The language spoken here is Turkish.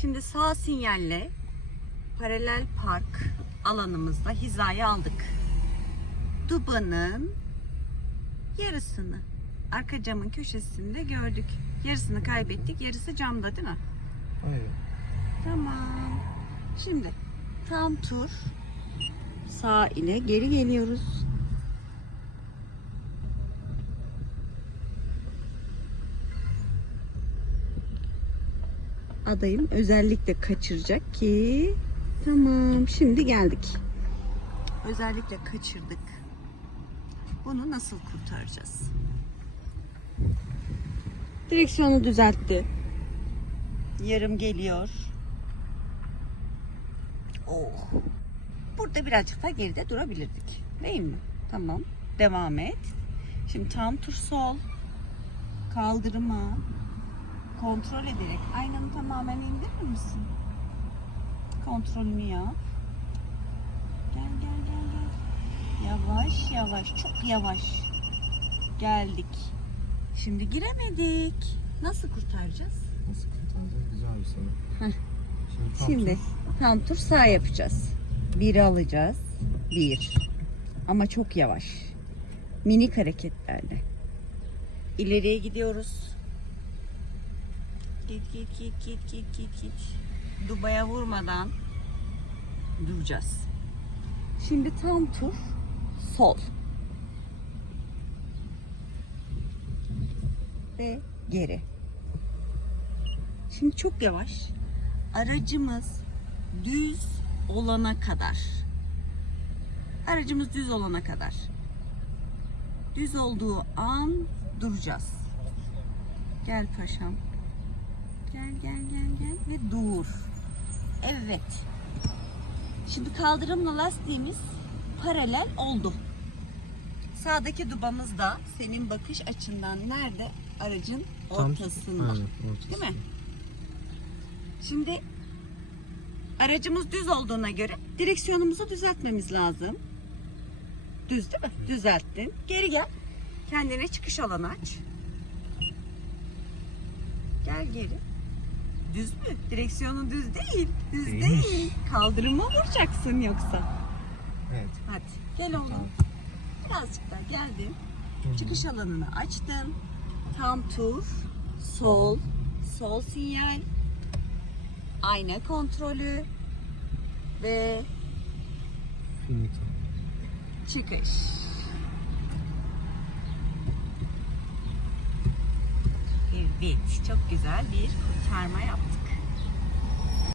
Şimdi sağ sinyalle paralel park alanımızda hizaya aldık. Dubanın yarısını arka camın köşesinde gördük. Yarısını kaybettik. Yarısı camda değil mi? Aynen. Tamam. Şimdi tam tur sağ ile geri geliyoruz. Adayım özellikle kaçıracak ki tamam şimdi geldik. Özellikle kaçırdık. Bunu nasıl kurtaracağız? Direksiyonu düzeltti. Yarım geliyor. Oh. Burada birazcık daha geride durabilirdik. Değil mi? Tamam. Devam et. Şimdi tam tur sol. Kaldırıma. Kontrol ederek aynanı tamamen indirir misin? Kontrolünü yap. Gel gel gel gel. Yavaş yavaş. Çok yavaş. Geldik. Şimdi giremedik. Nasıl kurtaracağız? Nasıl kurtaracağız? Güzel bir soru. Şimdi, tam Şimdi tur. tam tur sağ yapacağız. Biri alacağız. Bir. Ama çok yavaş. Minik hareketlerle. İleriye gidiyoruz. Git git git git git git git. Dubaya vurmadan duracağız. Şimdi tam tur sol. Ve geri. Şimdi çok yavaş. Aracımız düz olana kadar. Aracımız düz olana kadar. Düz olduğu an duracağız. Gel paşam. Gel gel gel gel ve dur. Evet. Şimdi kaldırımla lastiğimiz paralel oldu. Sağdaki dubamız da senin bakış açından nerede? Aracın Tam- ortasında. Aynen, ortasında. Değil mi? Şimdi aracımız düz olduğuna göre direksiyonumuzu düzeltmemiz lazım. Düz değil mi? Düzelttin. Geri gel. Kendine çıkış alanı aç. Gel geri. Düz mü? Direksiyonun düz değil. Düz Değilmiş. değil. Kaldırıma vuracaksın yoksa. Evet. Hadi gel oğlum. Birazcık daha. Hı hı. Çıkış alanını açtın. Tam tur. Sol. Sol sinyal. Ayna kontrolü. Ve Finito. çıkış. bit. Çok güzel bir kurtarma yaptık.